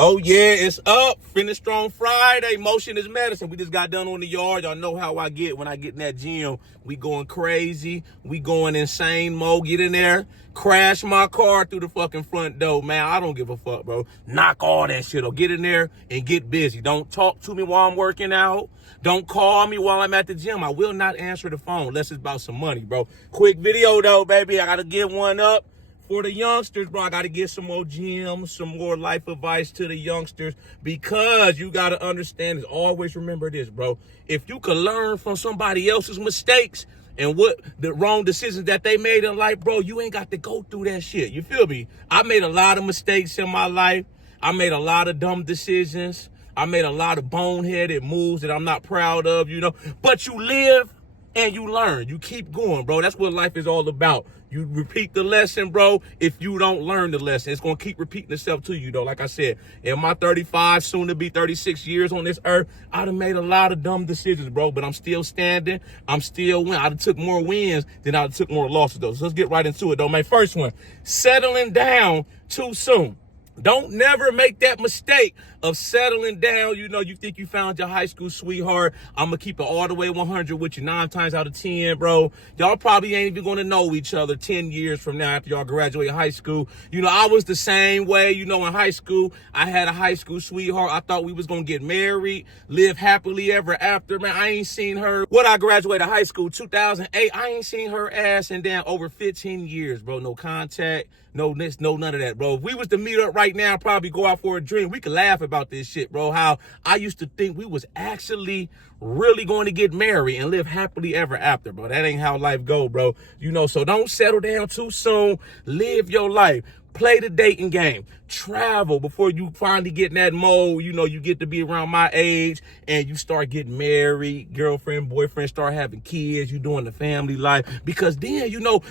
Oh yeah, it's up. Finish strong Friday. Motion is medicine. We just got done on the yard. Y'all know how I get when I get in that gym. We going crazy. We going insane mode. Get in there. Crash my car through the fucking front door. Man, I don't give a fuck, bro. Knock all that shit up. Get in there and get busy. Don't talk to me while I'm working out. Don't call me while I'm at the gym. I will not answer the phone unless it's about some money, bro. Quick video though, baby. I gotta give one up. For the youngsters, bro, I got to give some more gems, some more life advice to the youngsters, because you got to understand, is always remember this, bro. If you can learn from somebody else's mistakes and what the wrong decisions that they made in life, bro, you ain't got to go through that shit. You feel me? I made a lot of mistakes in my life. I made a lot of dumb decisions. I made a lot of boneheaded moves that I'm not proud of, but you live and you learn. You keep going, bro. That's what life is all about. You repeat the lesson, bro. If you don't learn the lesson, it's going to keep repeating itself to you, though. Like I said, in my 35, soon to be 36 years on this earth, I done made a lot of dumb decisions, bro, but I'm still standing. I'm still winning. I done took more wins than I done took more losses, though. So let's get right into it, though. My first one, settling down too soon. Don't never make that mistake of settling down. You think you found your high school sweetheart. I'm going to keep it all the way 100 with you 9 times out of 10, bro. Y'all probably ain't even going to know each other 10 years from now after y'all graduate high school. I was the same way, in high school. I had a high school sweetheart. I thought we was going to get married, live happily ever after. Man, I ain't seen her. When I graduated high school, 2008, I ain't seen her ass in damn over 15 years, bro. No contact. No this, no none of that, bro. If we was to meet up right now, probably go out for a drink, we could laugh about this shit, bro. How I used to think we was actually really going to get married and live happily ever after, bro. That ain't how life go, bro. So don't settle down too soon. Live your life. Play the dating game. Travel before you finally get in that mode. You get to be around my age and you start getting married, girlfriend, boyfriend, start having kids. You doing the family life, because then,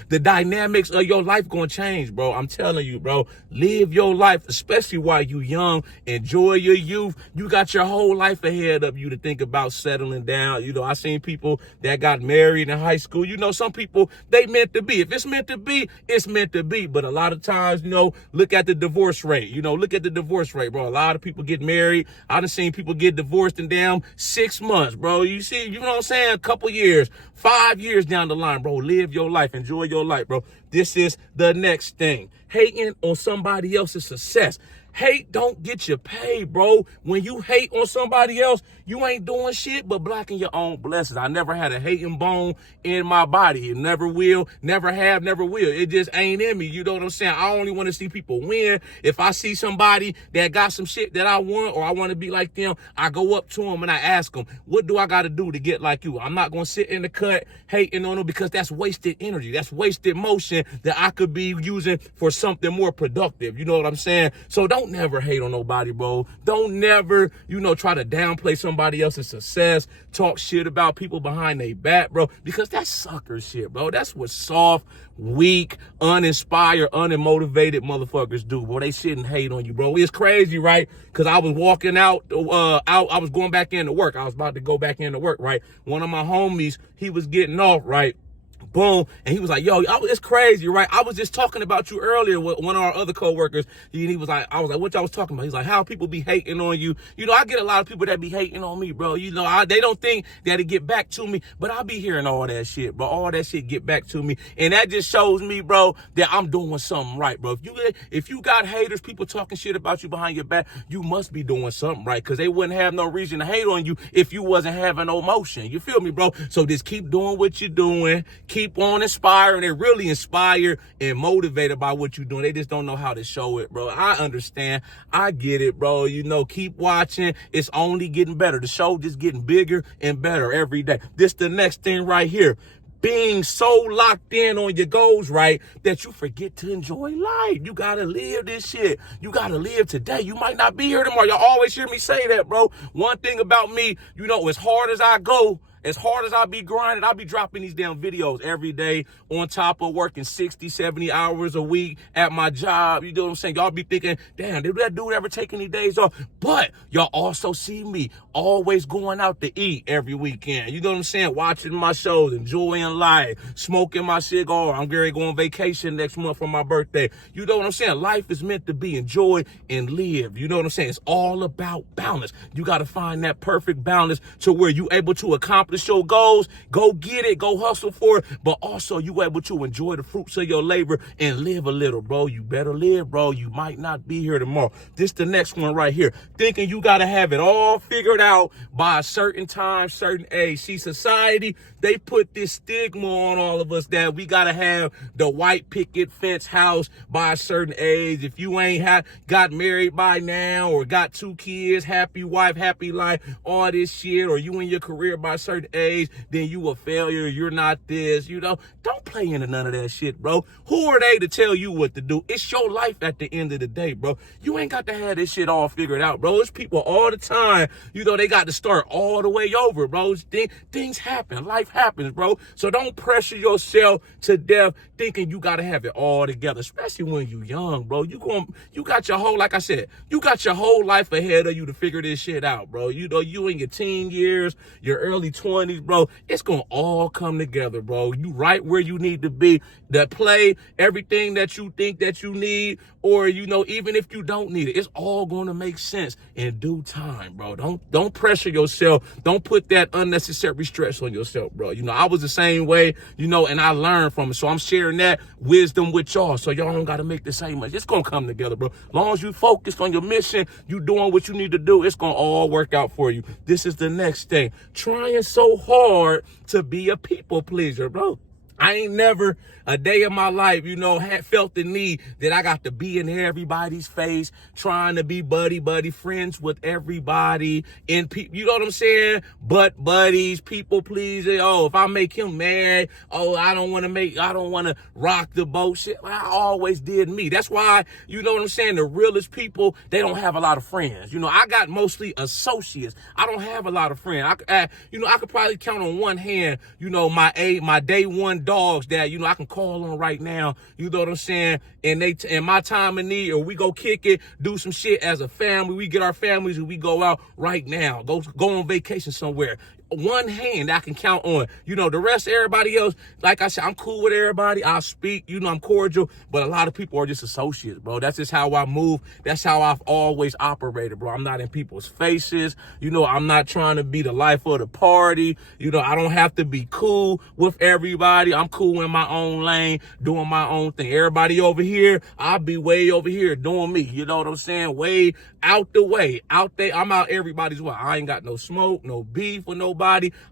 the dynamics of your life going to change, bro. I'm telling you, bro. Live your life, especially while you young. Enjoy your youth. You got your whole life ahead of you to think about settling down. I seen people that got married in high school. Some people, they meant to be. If it's meant to be, it's meant to be. But a lot of times, look at the divorce rate. Look at the divorce rate, bro. A lot of people get married. I done seen people get divorced in damn 6 months, bro. You see, you know what I'm saying? A couple years, 5 years down the line, bro. Live your life. Enjoy your life, bro. This is the next thing. Hating on somebody else's success. Hate don't get you paid, bro. When you hate on somebody else, you ain't doing shit but blocking your own blessings. I never had a hating bone in my body. It never will, never have, never will. It just ain't in me. You know what I'm saying? I only want to see people win. If I see somebody that got some shit that I want, or I want to be like them, I go up to them and I ask them, what do I got to do to get like you? I'm not going to sit in the cut hating on them, because that's wasted energy. That's wasted motion that I could be using for something more productive. You know what I'm saying? So don't never hate on nobody, bro. Don't never, try to downplay somebody else's success, talk shit about people behind their back, bro, because that's sucker shit, bro. That's what soft, weak, uninspired, unmotivated motherfuckers do, bro. They shouldn't hate on you, bro. It's crazy, right? Because I was walking out, I was going back into work. I was about to go back into work, right? One of my homies, he was getting off, right? Boom. And he was like, yo, it's crazy, right? I was just talking about you earlier with one of our other coworkers. He was like, I was like, what y'all was talking about? He's like, how people be hating on you. I get a lot of people that be hating on me, bro. They don't think that it get back to me, but I be hearing all that shit, bro. All that shit get back to me. And that just shows me, bro, that I'm doing something right, bro. If you got haters, people talking shit about you behind your back, you must be doing something right, because they wouldn't have no reason to hate on you if you wasn't having no motion. You feel me, bro? So just keep doing what you're doing. Keep on inspiring. They're really inspired and motivated by what you're doing. They just don't know how to show it, bro. I understand. I get it, bro. Keep watching. It's only getting better. The show just getting bigger and better every day. This the next thing right here. Being so locked in on your goals, right, that you forget to enjoy life. You got to live this shit. You got to live today. You might not be here tomorrow. Y'all always hear me say that, bro. One thing about me, as hard as I go, As hard as I be grinding, I be dropping these damn videos every day on top of working 60, 70 hours a week at my job. You know what I'm saying? Y'all be thinking, damn, did that dude ever take any days off? But y'all also see me always going out to eat every weekend. You know what I'm saying? Watching my shows, enjoying life, smoking my cigar. I'm going on vacation next month for my birthday. You know what I'm saying? Life is meant to be enjoyed and lived. You know what I'm saying? It's all about balance. You got to find that perfect balance to where you able to accomplish your goals, go get it, go hustle for it, but also you able to enjoy the fruits of your labor and live a little, bro. You better live, bro. You might not be here tomorrow. This the next one right here. Thinking you got to have it all figured out by a certain time, certain age. See, society, they put this stigma on all of us that we got to have the white picket fence house by a certain age. If you ain't got married by now or got 2 kids, happy wife, happy life, all this shit, or you in your career by a certain age, then you a failure. You're not this, you know. Don't play into none of that shit, bro. Who are they to tell you what to do? It's your life at the end of the day, bro. You ain't got to have this shit all figured out, bro. It's people all the time, you know, they got to start all the way over, bro. Things happen. Life happens, bro. So don't pressure yourself to death thinking you got to have it all together, especially when you young, bro. You got your whole, like I said, you got your whole life ahead of you to figure this shit out, bro. You know, you in your teen years, your early 20s, bro, it's going to all come together, bro. You right where you need to be. That play, everything that you think that you need, or, you know, even if you don't need it, it's all going to make sense in due time, bro. Don't pressure yourself. Don't put that unnecessary stress on yourself, bro. You know, I was the same way, you know, and I learned from it. So I'm sharing that wisdom with y'all. So y'all don't got to make the same much. It's going to come together, bro. As long as you focused on your mission, you doing what you need to do, it's going to all work out for you. This is the next thing. Trying so hard to be a people pleaser, bro. I ain't never a day in my life, you know, had felt the need that I got to be in everybody's face, trying to be buddy friends with everybody, and you know what I'm saying? But buddies, people pleasing. Oh, if I make him mad, oh, I don't want to rock the boat. Shit, I always did me. That's why, you know what I'm saying? The realest people, they don't have a lot of friends. You know, I got mostly associates. I don't have a lot of friends. I could probably count on one hand, you know, my day one dogs that, you know, I can call on right now, you know what I'm saying? And in my time of need, or we go kick it, do some shit as a family. We get our families and we go out right now, go on vacation somewhere. One hand I can count on. You know, the rest, everybody else, like I said, I'm cool with everybody. I speak, you know, I'm cordial, but a lot of people are just associates, bro. That's just how I move. That's how I've always operated, bro. I'm not in people's faces. You know, I'm not trying to be the life of the party. You know, I don't have to be cool with everybody. I'm cool in my own lane, doing my own thing. Everybody over here, I'll be way over here doing me. You know what I'm saying? Way out the way, out there. I'm out everybody's way. I ain't got no smoke, no beef with nobody.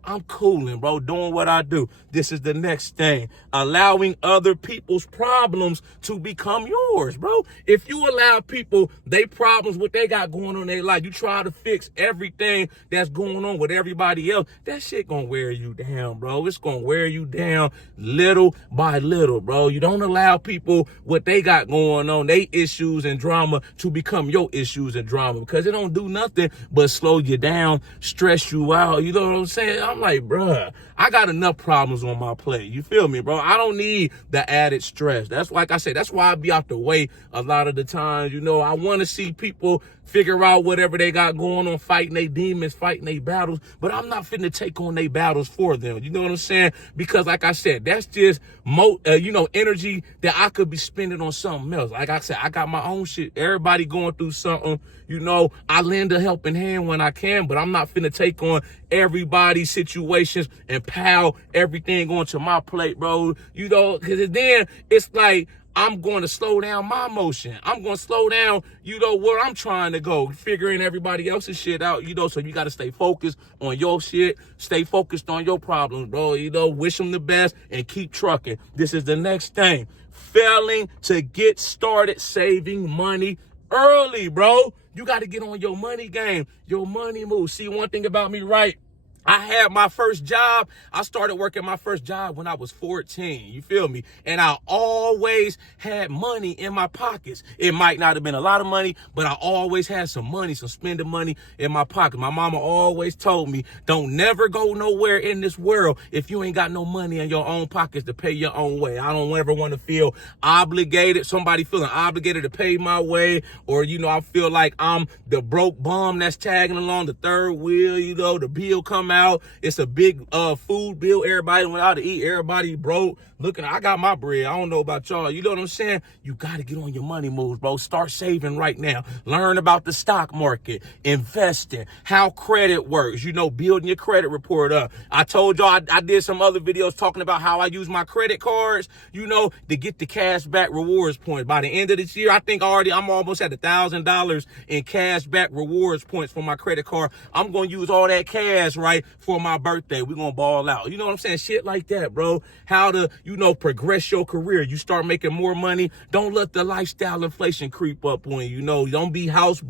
I'm cooling, bro, doing what I do. This is the next thing. Allowing other people's problems to become yours, bro. If you allow people, they problems, what they got going on in their life, you try to fix everything that's going on with everybody else, that shit gonna wear you down, bro. It's gonna wear you down little by little, bro. You don't allow people what they got going on, they issues and drama, to become your issues and drama, because it don't do nothing but slow you down, stress you out. You know what I'm saying? I'm like, bruh, I got enough problems on my plate. You feel me, bro? I don't need the added stress. That's like I said, that's why I be out the way a lot of the times. You know, I want to see people figure out whatever they got going on, fighting their demons, fighting their battles, but I'm not finna take on their battles for them. You know what I'm saying? Because like I said, that's just energy that I could be spending on something else. Like I said, I got my own shit. Everybody going through something. You know, I lend a helping hand when I can, but I'm not finna take on everybody's situations and pile everything onto my plate, bro. You know, because then it's like, I'm going to slow down my motion. I'm going to slow down, you know, where I'm trying to go, figuring everybody else's shit out, you know, so you got to stay focused on your shit, stay focused on your problems, bro, you know, wish them the best and keep trucking. This is the next thing. Failing to get started saving money early, bro. You got to get on your money game, your money move. See, one thing about me, right? I had my first job. I started working my first job when I was 14. You feel me? And I always had money in my pockets. It might not have been a lot of money, but I always had some money, some spending money in my pocket. My mama always told me, don't never go nowhere in this world if you ain't got no money in your own pockets to pay your own way. I don't ever want to feel obligated, somebody feeling obligated to pay my way, or, you know, I feel like I'm the broke bum that's tagging along the third wheel, you know, the bill come out. It's a big food bill. Everybody went out to eat. Everybody broke. Looking, I got my bread. I don't know about y'all. You know what I'm saying? You got to get on your money moves, bro. Start saving right now. Learn about the stock market, investing, how credit works, you know, building your credit report up. I told y'all I did some other videos talking about how I use my credit cards, you know, to get the cash back rewards points. By the end of this year, I think I'm almost at $1,000 in cash back rewards points for my credit card. I'm going to use all that cash, right, for my birthday. We're going to ball out. You know what I'm saying? Shit like that, bro. How to, you know, progress your career. You start making more money. Don't let the lifestyle inflation creep up on you. You know, don't be house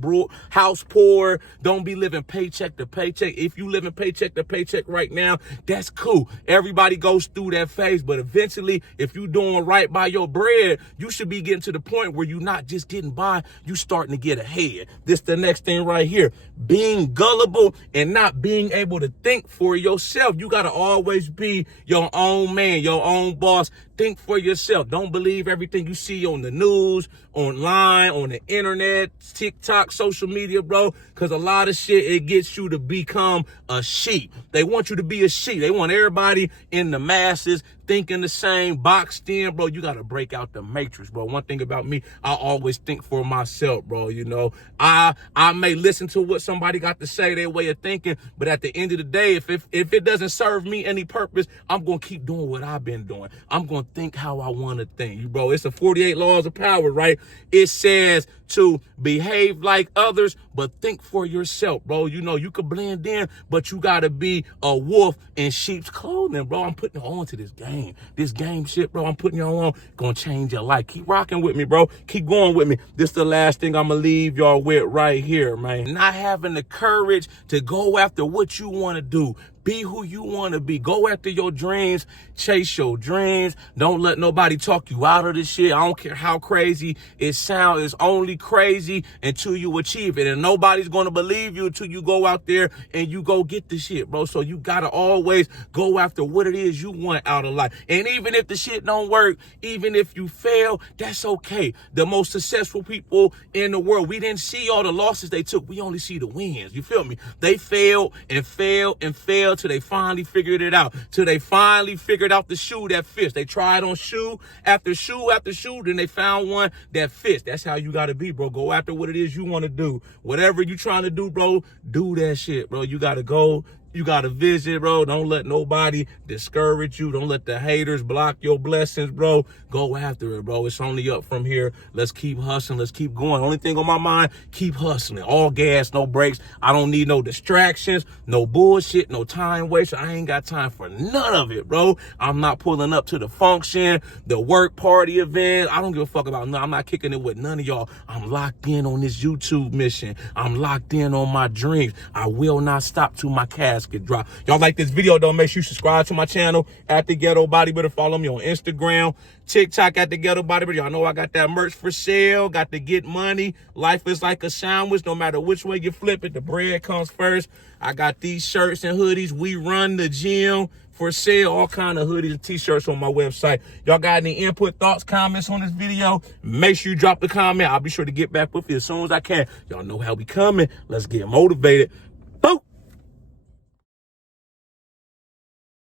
poor. Don't be living paycheck to paycheck. If you living paycheck to paycheck right now, that's cool. Everybody goes through that phase, but eventually, if you doing right by your bread, you should be getting to the point where you're not just getting by, you starting to get ahead. This the next thing right here. Being gullible and not being able to think for yourself. You got to always be your own man, your own boss. Think for yourself. Don't believe everything you see on the news, online, on the internet, TikTok, social media, bro. Because a lot of shit, it gets you to become a sheep. They want you to be a sheep. They want everybody in the masses thinking the same, boxed in, bro. You got to break out the matrix, bro. One thing about me, I always think for myself, bro. You know, I may listen to what somebody got to say, their way of thinking, but at the end of the day, if it doesn't serve me any purpose, I'm going to keep doing what I've been doing. I'm going to think how I want to think. You, bro, it's the 48 laws of power, right? It says to behave like others, but think for yourself, bro. You know, you could blend in, but you got to be a wolf in sheep's clothing, bro. I'm putting you on to this game. This game shit, bro, I'm putting y'all on. Gonna change your life. Keep rocking with me, bro. Keep going with me. This the last thing I'm gonna leave y'all with right here, man. Not having the courage to go after what you want to do. Be who you want to be. Go after your dreams. Chase your dreams. Don't let nobody talk you out of this shit. I don't care how crazy it sounds. It's only crazy until you achieve it. And nobody's going to believe you until you go out there and you go get the shit, bro. So you got to always go after what it is you want out of life. And even if the shit don't work, even if you fail, that's okay. The most successful people in the world, we didn't see all the losses they took. We only see the wins. You feel me? They failed and failed and failed till they finally figured it out. Till they finally figured out the shoe that fits. They tried on shoe after shoe after shoe, then they found one that fits. That's how you got to be, bro. Go after what it is you want to do. Whatever you trying to do, bro, do that shit, bro. You got to go. You got to visit, bro. Don't let nobody discourage you. Don't let the haters block your blessings, bro. Go after it, bro. It's only up from here. Let's keep hustling. Let's keep going. Only thing on my mind, keep hustling. All gas, no brakes. I don't need no distractions, no bullshit, no time waste. I ain't got time for none of it, bro. I'm not pulling up to the function, the work party event. I don't give a fuck about none. I'm not kicking it with none of y'all. I'm locked in on this YouTube mission. I'm locked in on my dreams. I will not stop till my casket drop. Y'all like this video, though, make sure you subscribe to my channel at The Ghetto Bodybuilder. Follow me on Instagram, TikTok at The Ghetto Bodybuilder. Y'all know I got that merch for sale. Got to get money. Life is like a sandwich. No matter which way you flip it, the bread comes first. I got these shirts and hoodies. We run the gym for sale. All kind of hoodies and t-shirts on my website. Y'all got any input, thoughts, comments on this video? Make sure you drop the comment. I'll be sure to get back with you as soon as I can. Y'all know how we coming. Let's get motivated.